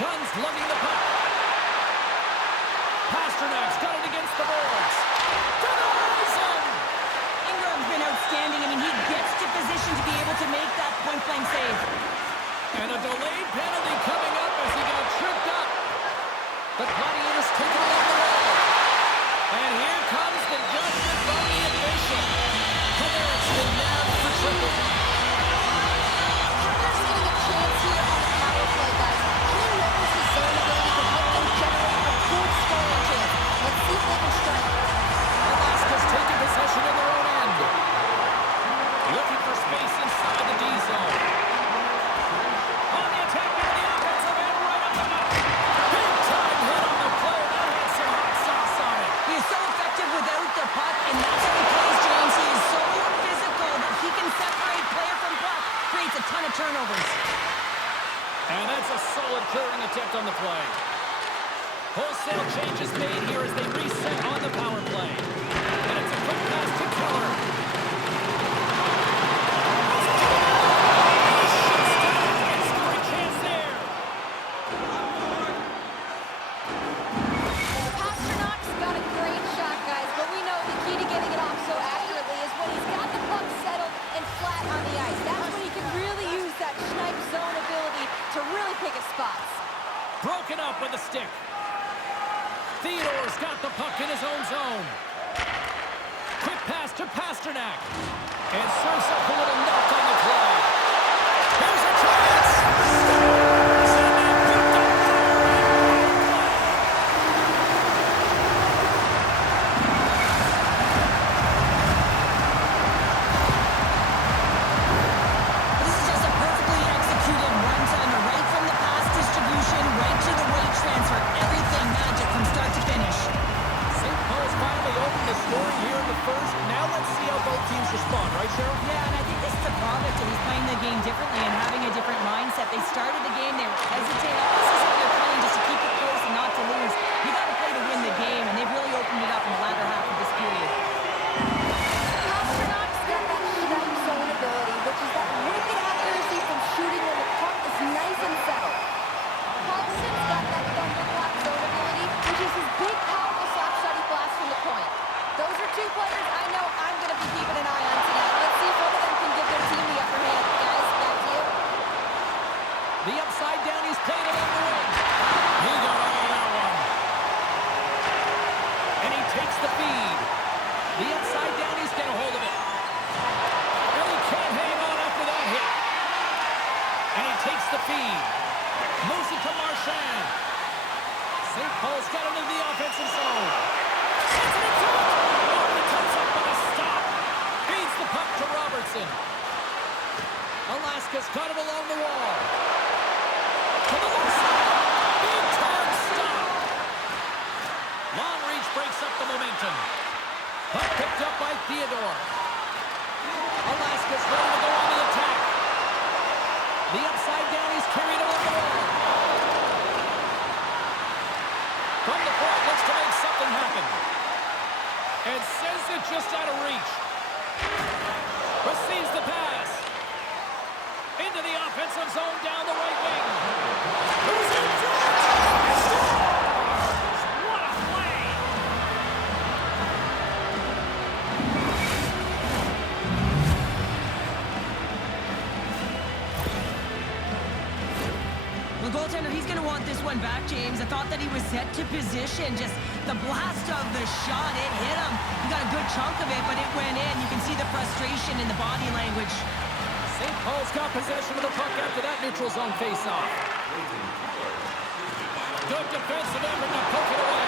Guns lugging the puck. Pasternak's got it against the boards. Denies him! Ingram's been outstanding. I mean, he gets to position to be able to make that point-blank save. And a delayed penalty coming up as he got tripped up. But Gladiators take it along the wall. And here comes the judgment from the official. Panarin's been nabbed for triple. Hunter's getting a chance here on the power play, guys. He knows his zone ability to help them generate a good scoring chance. Let's see if they can strike. Alaska's taking possession in their own end. Looking for space inside the D zone. On the attack into the offensive end, right up the middle. Big time hit on the play. That had some hot sauce on it. He is so effective without the puck, and that's how he plays, James. He is so physical that he can separate player from puck. Creates a ton of turnovers. And that's a solid clearing attempt on the play. Wholesale changes made here as they reset on the power play. And it's a quick pass to Keller. Scoring chance there. Pasternak's got a great shot, guys, but we know the key to getting it off so accurately is when he's got the puck settled and flat on the ice. That's when he can really use that snipe zone ability to really pick his spots. Broken up with a stick. Theodore's got the puck in his own zone. Quick pass to Pasternak. And serves up a little knock on the play. Here's a chance. Scores! And they put the power in play. This is just a perfectly executed one-timer, right from the pass distribution, right to the weight transfer. Everything magic from start to finish. St. Paul's finally opened the scoring here in the first. Now let's see how both teams respond, right, Cheryl? Yeah, and I think this is a product of he's playing the game differently and having a different mindset. They started the game, they were hesitating. This is if you're playing just to keep it close and not to lose. You got to play to win the game, and they've really opened it up in the latter half of this period. Pasternak's got that snipe zone ability, which is that wicked accuracy from shooting when the puck is nice and settled. Paulson's got that thunderclap zone ability, which is his big, powerful slap-shotty blast from the point. Those are two players I know I'm going to be keeping an eye on tonight. Let's see if one of them can give their team the upper hand. Guys, back to you. The upside down, he's played along the wing. He got all of that one. And he takes the feed. The upside down, he's got a hold of it. And he can't hang on after that hit. And he takes the feed. Moves it to Marchand. St. Paul's got it into the offensive zone. Sends it in front. Oh, he comes up with a stop. Feeds the puck to Robertson. Alaska's got it along the wall. To the left side. Big time stop. Long reach breaks up the momentum. Puck picked up by Theodore. Alaska's ready to go on the attack. The upside down, he's carried along the wall. From the point, looks to make something happen. And sends it just out of reach. Receives the pass. Into the offensive zone down the right wing. Who's in front? Scores! What a play! The goaltender, he's going to want this one back, James. I thought that he was set to position. Just the blast of the shot, it hit him. He got a good chunk of it, but it went in. You can see the frustration in the body language. St. Paul's got possession of the puck after that neutral zone faceoff. Good defensive effort to poke it away.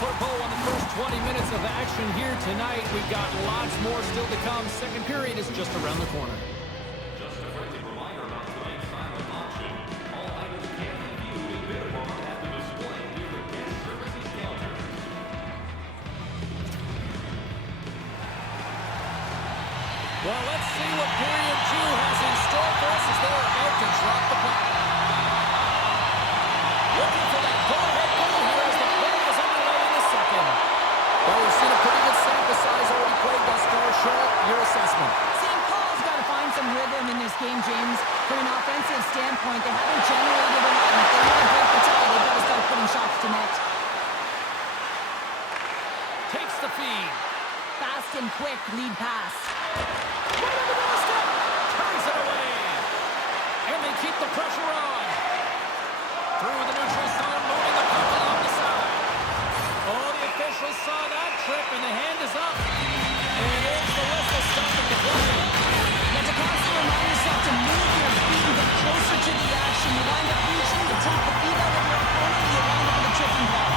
Put a bow on the first 20 minutes of action here tonight. We've got lots more still to come. Second period is just around the corner. Just a friendly reminder about tonight's silent auction. All items can be viewed in bid format at the display near the cash Well, let's see what period 2 has in store for us as they are about to drop the puck. Looking for that go-ahead goal here as the play is underway in the second. Well, we've seen a pretty good sample size already played thus far. Cheryl, your assessment. St. Paul's got to find some rhythm in this game, James. From an offensive standpoint, they haven't generated a lot. If they want to break the tie, they've got to start putting shots to net. Takes the feed. Fast and quick lead pass. Right on the doorstep. Turns it away. And they keep the pressure on. Through the neutral zone, moving the puck along the side. Oh, the officials saw that trip, and the hand is up. And there's the whistle stopping the play. Now, to constantly remind yourself to move your feet and get closer to the action. You wind up reaching to take the feet out of your opponent, and you wind up with a tripping ball.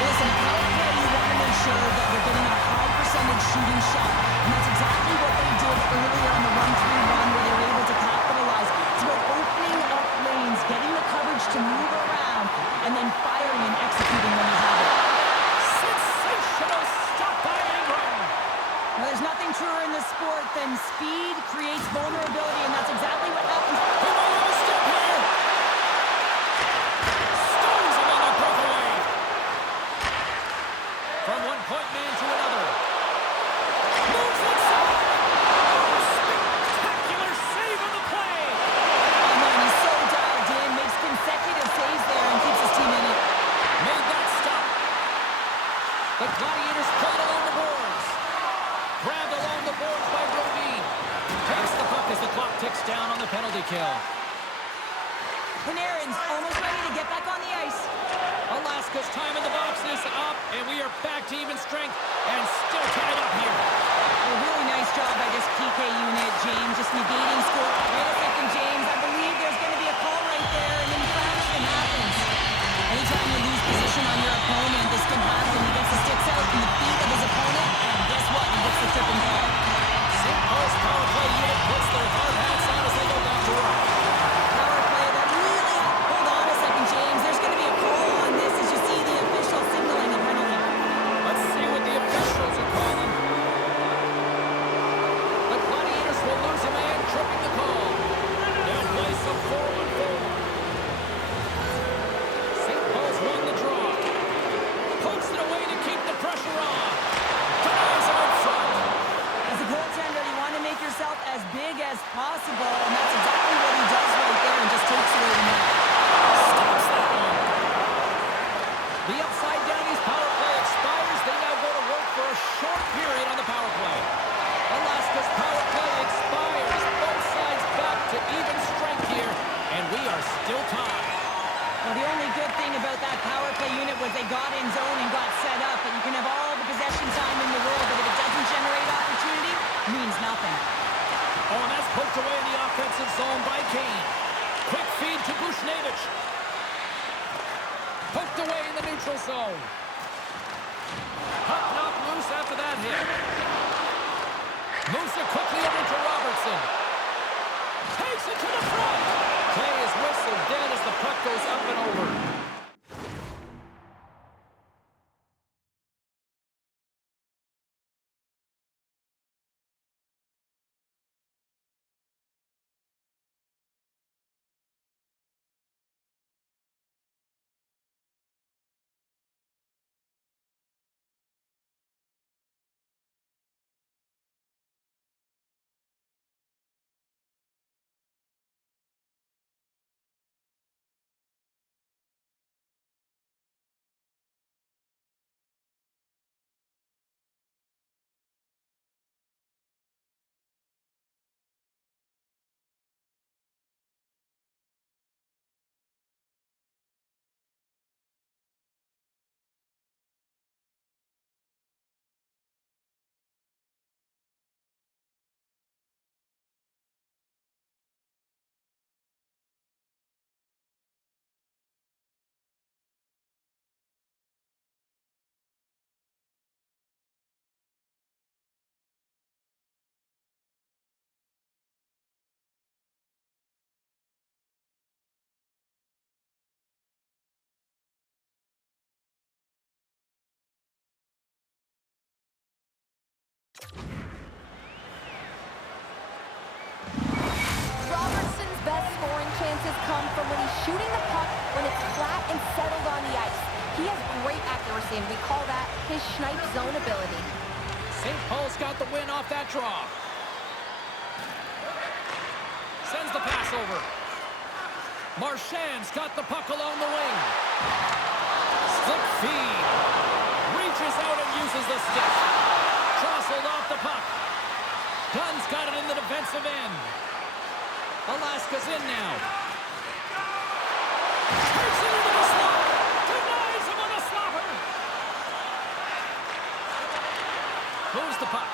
Listen, power play, you want to make sure that you're getting a high percentage shooting shot. And that's exactly what they did earlier on the 1-3 run where they were able to capitalize. It's about opening up lanes, getting the coverage to move around, and then firing and executing when you have it. Sensational stop by Ingram. Now, there's nothing truer in this sport than speed creates vulnerability, and that's exactly what happens. He might have a step here. Stones him on the breakaway. From one point man to another. Moves inside. Spectacular save on the play. Oh, man, he's so dialed in, makes consecutive saves there, and keeps his team in it. Made that stop. The Gladiators played along the boards. Grabbed along the boards by Rd1. Takes the puck as the clock ticks down on the penalty kill. Panarin's almost ready to get back on the ice. Alaska's time in the box is up, and we are back to even strength and still tied up here. A really nice job by this PK unit, James, just negating score. Wait a second, James. I believe there's going to be a call right there, and infraction happens. Anytime you lose position on your opponent, this can happen. He gets the sticks out in the feet of his opponent, and guess what? He gets the tripping ball. St. Paul's power play unit puts their hard hats on as they go back to work. Power play that really... Hold on a second, James. There's going to be a call on this as you see the official signaling a penalty. Let's see what the officials are calling. The Gladiators will lose a man, tripping the call. They'll play some 4-on-4. St. Paul's won the draw. Pokes it away to keep the pressure on. Denies him in front. As a goaltender, you want to make yourself as big as possible, and that's exactly what he does right there and just takes away the net. Stops that one. The upside downey's power play expires. They now go to work for a short period on the power play. Alaska's power play expires. Both sides back to even strength here, and we are still tied. Well, the only good thing about that power play unit was they got in zone and got set up, and you can have all the possession time in the world, but if it doesn't generate opportunity, it means nothing. Oh, and that's poked away in the offensive zone by Kane. Quick feed to Bushnevich. Poked away in the neutral zone. Puck knocked loose after that hit. Moves it quickly over to Robertson. Takes it to the front. Play is whistled dead as the puck goes up and over. shooting the puck when it's flat and settled on the ice. He has great accuracy, and we call that his snipe zone ability. St. Paul's got the win off that draw. Sends the pass over. Marchand's got the puck along the wing. Slick feed. Reaches out and uses the stick. Jostled off the puck. Dunn's got it in the defensive end. Alaska's in now. Takes it into the slot. Denies him on a slobber. Moves the puck.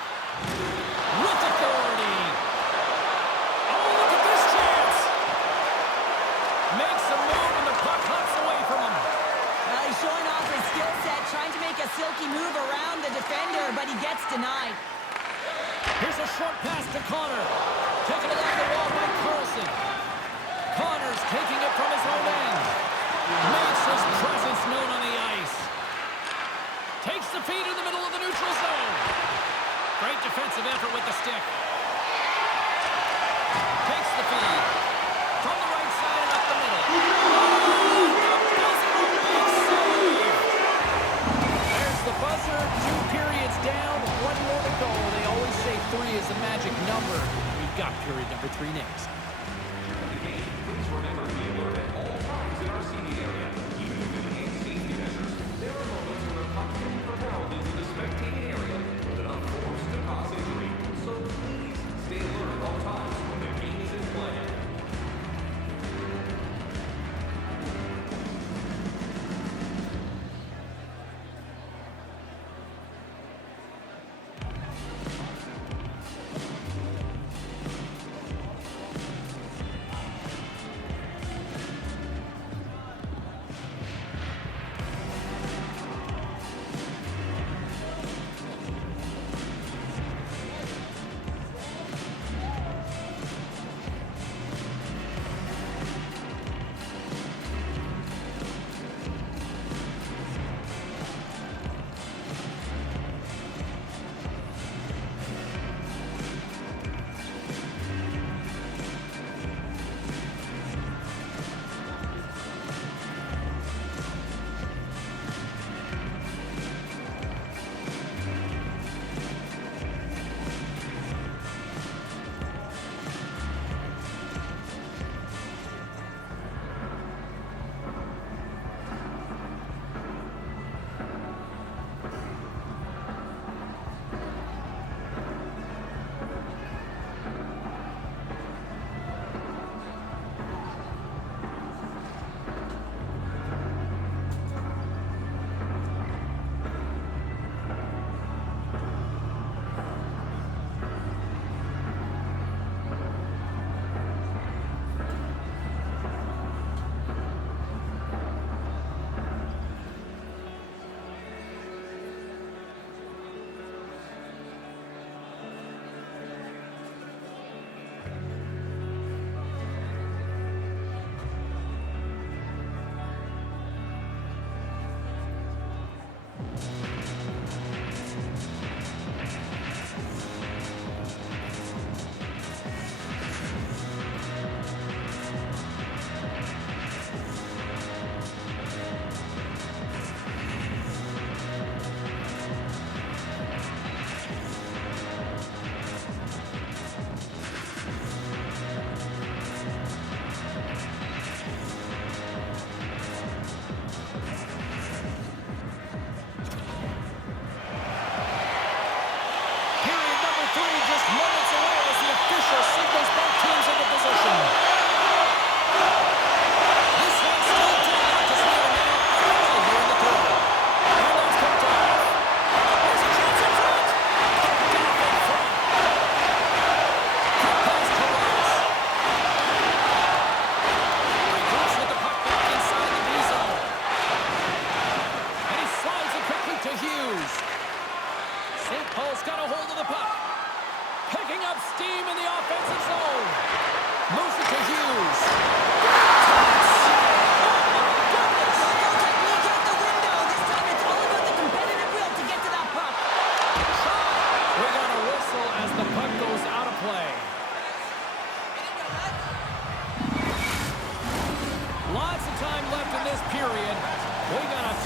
With authority. Oh, look at this chance. Makes a move and the puck hops away from him. Well, he's showing off his skill set, trying to make a silky move around the defender, but he gets denied. Here's a short pass to Connor. Taken along the wall by Carlson. Connor's taking it from his own end. Makes his presence known on the ice. Takes the feed in the middle of the neutral zone. Great defensive effort with the stick. Takes the feed. From the right side and up the middle. Big save. There's the buzzer. 2 periods down. 1 more to go. They always say 3 is the magic number. We've got period number 3 next. Please remember to be alert at all times in our seating area. Even with enhanced safety measures, there are moments when a puck can be propelled into the spectating area with enough force to cause injury. So please stay alert at all times when the game is in play.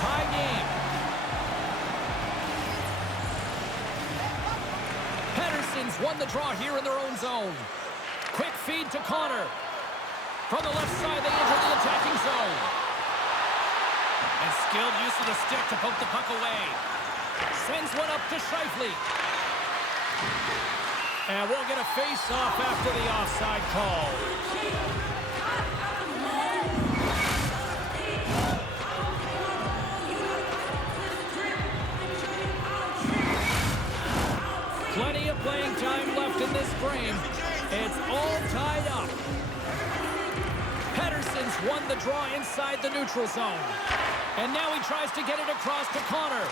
tie game. Henderson's won the draw here in their own zone. Quick feed to Connor. From the left side, they enter the attacking zone. And skilled use of the stick to poke the puck away. Sends one up to Scheifele. And we'll get a face-off after the offside call. Plenty of playing time left in this frame. It's all tied up. Henderson's won the draw inside the neutral zone. And now he tries to get it across to Connor.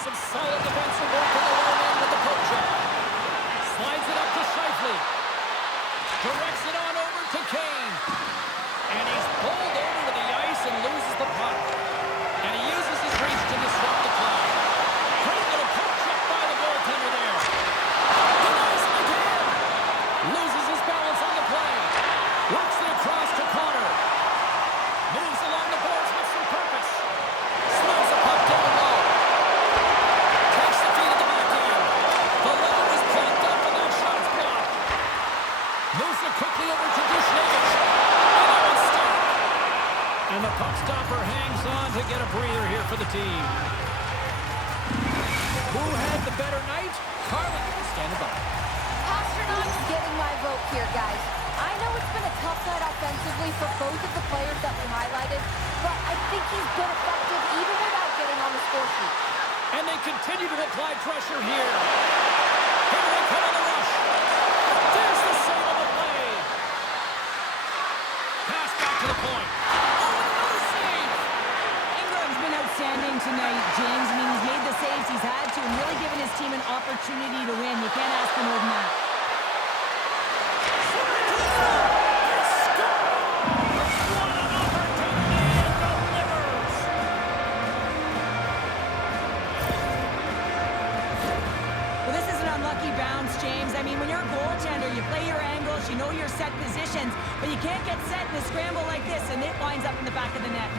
Some solid defensive work in the low end with the poke check. Slides it up to Scheifele. Directs it on over to Kane. And he's pulled over to the ice and loses the puck. And he uses his reach to disrupt the play. Great little poke check by the goaltender there. Denies him again. Loses his balance on the play. Works it across to Connor. Moves along the boards with some purpose. Slows the puck down low. Takes the feed at the back end. The load is plugged up and that shot's blocked. Moves it quickly over to Dushevich. And that one's stopped. And the puck stopper hangs on to get a breather here for the team. Who had the better night? Carly, standing by. Pasternak's getting my vote here, guys. I know it's been a tough night offensively for both of the players that we highlighted, but I think he's been effective even without getting on the score sheet. And they continue to apply pressure here. Here they come on the rush. There's the save of the play. Pass back to the point. Oh, another save. Ingram's been outstanding tonight, James. I mean, he's made the saves he's had to and really given his team an opportunity to win. You can't ask for more than that. Well, this is an unlucky bounce, James. I mean, when you're a goaltender, you play your angles, you know your set positions, but you can't get set in a scramble like this, and it winds up in the back of the net.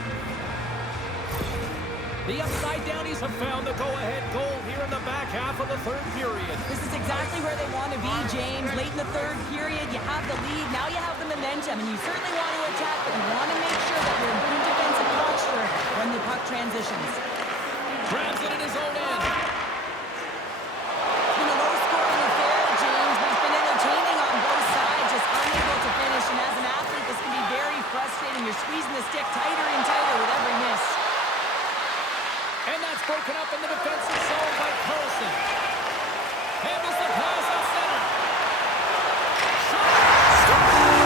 The upside downies have found the go-ahead goal here in the back half of the third period. This is exactly where they want to be, James. Late in the third period, you have the lead. Now you have the momentum, and you certainly want to attack, but you want to make sure that you're in good defensive posture when the puck transitions. Grabs it in his own end. It's been a low-scoring affair, James, but it's been entertaining on both sides, just unable to finish. And as an athlete, this can be very frustrating. You're squeezing the stick tighter and tighter with every miss. And that's broken up in the defensive zone by Carlson. Handles the pass at center. Shot. Stop.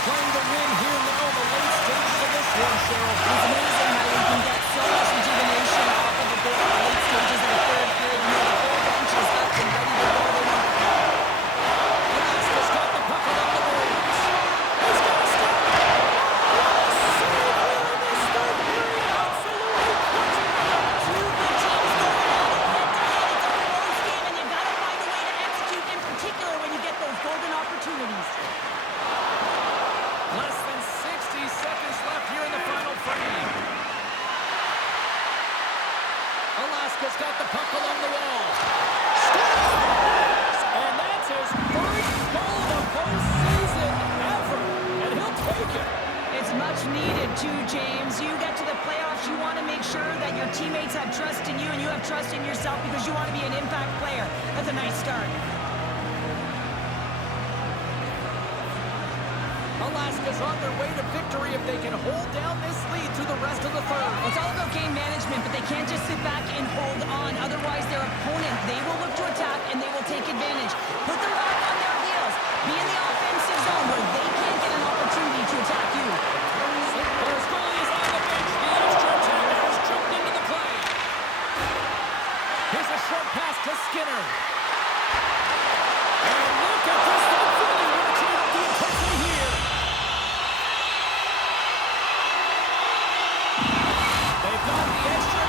Playing the win here now in the late stages of this one, Cheryl. It's amazing how you can get so much rejuvenation off of the goal in the late stages of the third period. You know, the whole bench is up and ready to go. They want the puck. Alaska's got the puck along the boards. He's got a stop. What a save here in this third period. Absolutely clutching it. Two good teams going at it head-to-head. It's a close game, and you've got to find a way to execute, in particular when you get those golden opportunities. Less than 60 seconds left here in the final frame. Alaska's got the puck along the wall. Scores! And that's his first goal of the postseason ever. And he'll take it. It's much needed too, James. You get to the playoffs, you want to make sure that your teammates have trust in you and you have trust in yourself because you want to be an impact player. That's a nice start. Alaska's on their way to victory if they can hold down this lead through the rest of the third. It's all about game management, but they can't just sit back and hold on. Otherwise, their opponent, they will look to attack and they will take advantage. Put them back on their heels. Be in the offensive zone where they can't get an opportunity to attack you. There's goalie is on the bench. The extra attacker has jumped into the play. Here's a short pass to Skinner. And look at this. They're really watching up the intensity here. They've got the extra.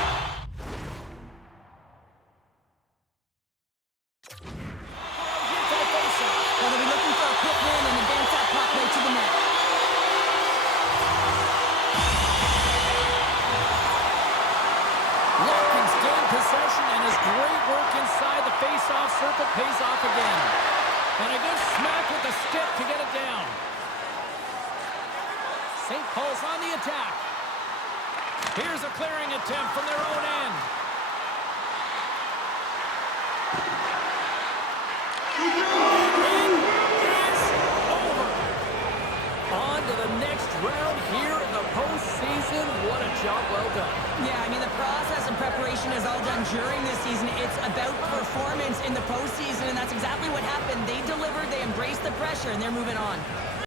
pays off again. And a good smack with the stick to get it down. St. Paul's on the attack. Here's a clearing attempt from their own end. It is over. On to the next round here in the postseason. What a job well done. Yeah, I mean, the process and preparation is all done during this season. It's about performance in the postseason, and that's exactly what happened. They delivered, they embraced the pressure, and they're moving on.